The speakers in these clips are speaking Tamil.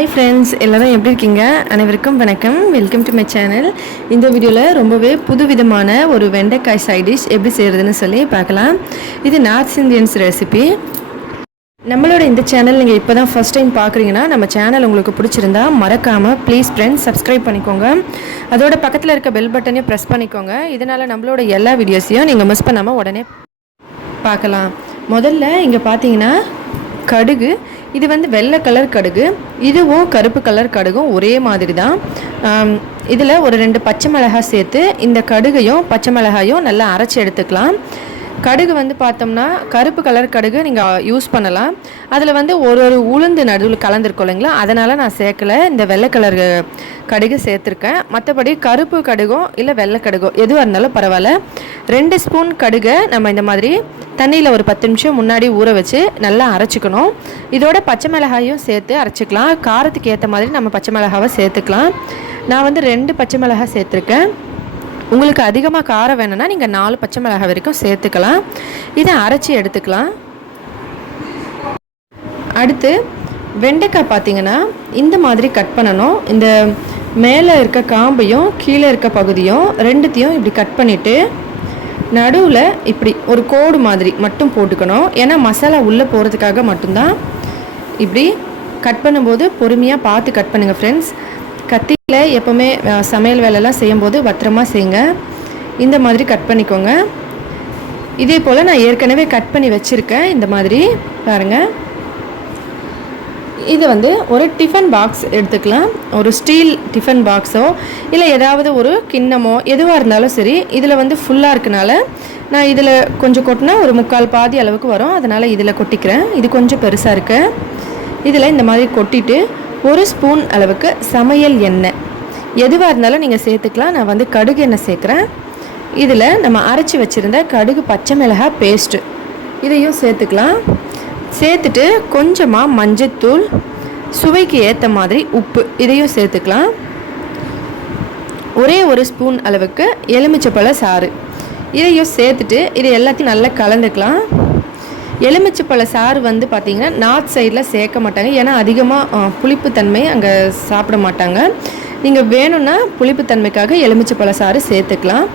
ஹாய் ஃப்ரெண்ட்ஸ், எல்லோரும் எப்படி இருக்கீங்க? அனைவருக்கும் வணக்கம். Welcome to my channel. இந்த வீடியோவில் ரொம்பவே புதுவிதமான ஒரு வெண்டைக்காய் சைட் டிஷ் எப்படி செய்கிறதுன்னு சொல்லி பார்க்கலாம். இது நார்த் இந்தியன்ஸ் ரெசிபி. நம்மளோட இந்த சேனல் நீங்கள் இப்போ தான் ஃபஸ்ட் டைம் பார்க்குறீங்கன்னா நம்ம சேனல் உங்களுக்கு பிடிச்சிருந்தா மறக்காமல் ப்ளீஸ் ஃப்ரெண்ட்ஸ் சப்ஸ்கிரைப் பண்ணிக்கோங்க. அதோட பக்கத்தில் இருக்க பெல் பட்டனையும் ப்ரெஸ் பண்ணிக்கோங்க. இதனால் நம்மளோட எல்லா வீடியோஸையும் நீங்கள் மிஸ் பண்ணாமல் உடனே பார்க்கலாம். முதல்ல இங்கே பார்த்தீங்கன்னா கடுகு, இது வந்து வெள்ளை கலர் கடுகு, இதுவும் கருப்பு கலர் கடுகும் ஒரே மாதிரி தான். இதில் ஒரு 2 பச்சை மிளகாய் சேர்த்து இந்த கடுகையும் பச்சை மிளகாயும் நல்லா அரைச்சி எடுத்துக்கலாம். கடுகு வந்து பார்த்தோம்னா கருப்பு கலர் கடுகு நீங்கள் யூஸ் பண்ணலாம். அதில் வந்து ஒரு உளுந்து நடுவில் கலந்துருக்கோம் இல்லைங்களா, அதனால் நான் சேர்க்கலை. இந்த வெள்ளை கலர் கடுகு சேர்த்துருக்கேன். மற்றபடி கருப்பு கடுகோ இல்லை வெள்ளை கடுகோ எதுவாக இருந்தாலும் பரவாயில்ல. 2 ஸ்பூன் கடுகை நம்ம இந்த மாதிரி தண்ணியில் ஒரு 10 நிமிஷம் முன்னாடி ஊற வச்சு நல்லா அரைச்சிக்கணும். இதோட பச்சை மிளகாயும் சேர்த்து அரைச்சிக்கலாம். காரத்துக்கு ஏற்ற மாதிரி நம்ம பச்சை மிளகாவை சேர்த்துக்கலாம். நான் வந்து 2 பச்சை மிளகாய் சேர்த்துருக்கேன். உங்களுக்கு அதிகமாக காரம் வேணும்னா நீங்கள் 4 பச்சை மிளகாய் வரைக்கும் சேர்த்துக்கலாம். இதை அரைச்சி எடுத்துக்கலாம். அடுத்து வெண்டைக்காய் பார்த்தீங்கன்னா இந்த மாதிரி கட் பண்ணணும். இந்த மேலே இருக்க காம்பையும் கீழே இருக்க பகுதியும் ரெண்டுத்தையும் இப்படி கட் பண்ணிவிட்டு நடுவில் இப்படி ஒரு கோடு மாதிரி மட்டும் போட்டுக்கணும். ஏன்னா மசாலா உள்ளே போகிறதுக்காக மட்டும்தான். இப்படி கட் பண்ணும்போது பொறுமையாக பார்த்து கட் பண்ணுங்கள் ஃப்ரெண்ட்ஸ். கத்தியில் எப்போவுமே சமையல் வேலைலாம் செய்யும்போது பத்திரமா செய்யுங்க. இந்த மாதிரி கட் பண்ணிக்கோங்க. இதே போல் நான் ஏற்கனவே கட் பண்ணி வச்சுருக்கேன். இந்த மாதிரி பாருங்கள். இது வந்து ஒரு டிஃபன் பாக்ஸ் எடுத்துக்கலாம். ஒரு ஸ்டீல் டிஃபன் பாக்ஸோ இல்லை ஏதாவது ஒரு கிண்ணமோ எதுவாக இருந்தாலும் சரி. இதில் வந்து ஃபுல்லாக இருக்கனால நான் இதில் கொஞ்சம் கொட்டினா ஒரு 3/4 பாதி அளவுக்கு வரும். அதனால் இதில் கொட்டிக்கிறேன். இது கொஞ்சம் பெருசாக இருக்கு. இதில் இந்த மாதிரி கொட்டிட்டு 1 ஸ்பூன் அளவுக்கு சமையல் எண்ணெய் எதுவாக இருந்தாலும் நீங்கள் சேர்த்துக்கலாம். நான் வந்து கடுகு எண்ணெய் சேர்க்குறேன். இதில் நம்ம அரைச்சி வச்சுருந்த கடுகு பச்சை மிளகாய் பேஸ்ட்டு இதையும் சேர்த்துக்கலாம். சேர்த்துட்டு கொஞ்சமாக மஞ்சத்தூள், சுவைக்கு ஏற்ற மாதிரி உப்பு இதையும் சேர்த்துக்கலாம். ஒரே 1 ஸ்பூன் அளவுக்கு எலுமிச்சைப்பழ சாறு இதையும் சேர்த்துட்டு இது எல்லாத்தையும் நல்லா கலந்துக்கலாம். எலுமிச்சைப்பழ சாறு வந்து பார்த்திங்கன்னா நார்த் சைடில் சேர்க்க மாட்டாங்க. ஏன்னா அதிகமாக புளிப்புத்தன்மை அங்கே சாப்பிட மாட்டாங்க. நீங்கள் வேணும்னா புளிப்புத்தன்மைக்காக எலுமிச்சைப்பழ சாறு சேர்த்துக்கலாம்.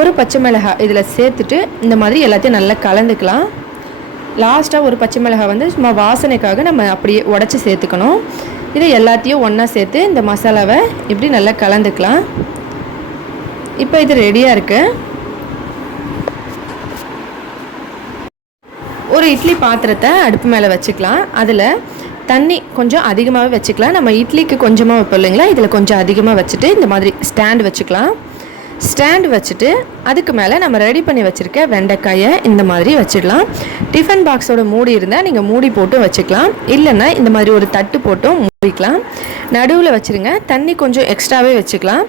1 பச்சை மிளகாய் இதில் சேர்த்துட்டு இந்த மாதிரி எல்லாத்தையும் நல்லா கலந்துக்கலாம். லாஸ்ட்டாக 1 பச்சை மிளகாய் வந்து சும்மா வாசனைக்காக நம்ம அப்படியே உடச்சி சேர்த்துக்கணும். இதை எல்லாத்தையும் ஒன்றா சேர்த்து இந்த மசாலாவை இப்படி நல்லா கலந்துக்கலாம். இப்போ இது ரெடியாக இருக்குது. ஒரு இட்லி பாத்திரத்தை அடுப்பு மேலே வச்சுக்கலாம். அதில் தண்ணி கொஞ்சம் அதிகமாகவே வச்சுக்கலாம். நம்ம இட்லிக்கு கொஞ்சமாக வைப்போம் இல்லைங்களா, இதில் கொஞ்சம் அதிகமாக வச்சுட்டு இந்த மாதிரி ஸ்டாண்ட் வச்சுக்கலாம். ஸ்டாண்ட் வச்சுட்டு அதுக்கு மேலே நம்ம ரெடி பண்ணி வச்சுருக்க வெண்டைக்காயை இந்த மாதிரி வச்சிடலாம். டிஃபன் பாக்ஸோட மூடி இருந்தால் நீங்கள் மூடி போட்டும் வச்சுக்கலாம். இல்லைன்னா இந்த மாதிரி ஒரு தட்டு போட்டும் மூடிக்கலாம். நடுவில் வச்சுருங்க. தண்ணி கொஞ்சம் எக்ஸ்ட்ராவே வச்சுக்கலாம்.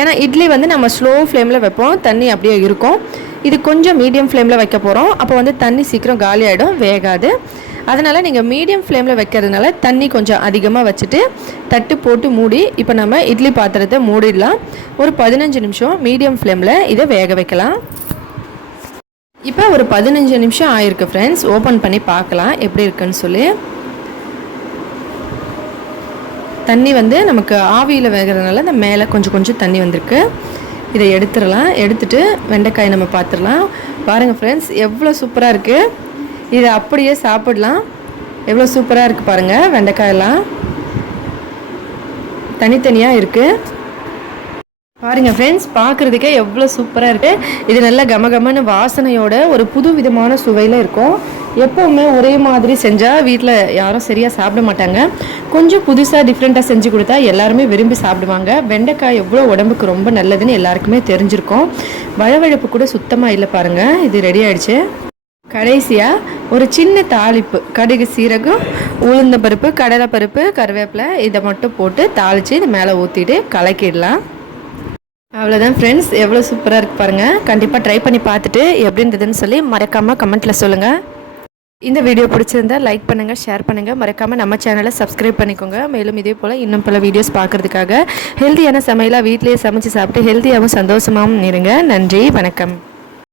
ஏன்னா இட்லி வந்து நம்ம ஸ்லோ ஃப்ளேமில் வைப்போம், தண்ணி அப்படியே இருக்கும். இது கொஞ்சம் மீடியம் ஃப்ளேமில் வைக்க போகிறோம். அப்போ வந்து தண்ணி சீக்கிரம் காலி ஆகிடும், வேகாது. அதனால் நீங்கள் மீடியம் ஃப்ளேமில் வைக்கிறதுனால தண்ணி கொஞ்சம் அதிகமாக வச்சுட்டு தட்டு போட்டு மூடி இப்போ நம்ம இட்லி பாத்திரத்தை மூடிடலாம். ஒரு 15 நிமிஷம் மீடியம் ஃப்ளேமில் இதை வேக வைக்கலாம். இப்போ ஒரு 15 நிமிஷம் ஆயிருக்கு ஃப்ரெண்ட்ஸ். ஓப்பன் பண்ணி பார்க்கலாம் எப்படி இருக்குன்னு சொல்லி. தண்ணி வந்து நமக்கு ஆவியில் வேகிறதுனால இந்த மேலே கொஞ்சம் கொஞ்சம் தண்ணி வந்திருக்கு. இதை எடுத்துடலாம். எடுத்துகிட்டு வெண்டைக்காய் நம்ம பார்த்துடலாம். பாருங்கள் ஃப்ரெண்ட்ஸ், எவ்வளோ சூப்பராக இருக்குது. இதை அப்படியே சாப்பிடலாம். எவ்வளோ சூப்பராக இருக்குது பாருங்கள். வெண்டைக்காயெல்லாம் தனித்தனியாக இருக்குது. பாருங்கள் ஃப்ரெண்ட்ஸ், பார்க்குறதுக்கே எவ்வளோ சூப்பராக இருக்குது. இது நல்ல கமகமன்னு வாசனையோட ஒரு புது விதமான சுவையில் இருக்கும். எப்போவுமே ஒரே மாதிரி செஞ்சால் வீட்டில் யாரும் சரியாக சாப்பிட மாட்டாங்க. கொஞ்சம் புதுசாக டிஃப்ரெண்ட்டாக செஞ்சு கொடுத்தா எல்லாருமே விரும்பி சாப்பிடுவாங்க. வெண்டைக்காய் எவ்வளோ உடம்புக்கு ரொம்ப நல்லதுன்னு எல்லாருக்குமே தெரிஞ்சிருக்கும். வழவழப்பு கூட சுத்தமாக இல்லை பாருங்கள். இது ரெடி ஆகிடுச்சு. கடைசியாக ஒரு சின்ன தாளிப்பு, கடுகு, சீரகம், உளுந்த பருப்பு, கடலை பருப்பு, கருவேப்பிலை இதை மட்டும் போட்டு தாளித்து இது மேலே ஊற்றிட்டு கலக்கிடலாம். அவ்வளோதான் ஃப்ரெண்ட்ஸ், எவ்வளோ சூப்பராக இருக்குது பாருங்கள். கண்டிப்பாக ட்ரை பண்ணி பார்த்துட்டு எப்படி இருந்ததுன்னு சொல்லி மறக்காமல் கமெண்ட்டில் சொல்லுங்கள். இந்த வீடியோ பிடிச்சிருந்தா லைக் பண்ணுங்கள், ஷேர் பண்ணுங்கள். மறக்காமல் நம்ம சேனலை சப்ஸ்கிரைப் பண்ணிக்கோங்க. மேலும் இதே போல் இன்னும் பல வீடியோஸ் பார்க்குறதுக்காக ஹெல்த்தியான சமையலாக வீட்டிலேயே சமைச்சு சாப்பிட்டு ஹெல்த்தியாகவும் சந்தோஷமாகவும் இருங்க. நன்றி, வணக்கம்.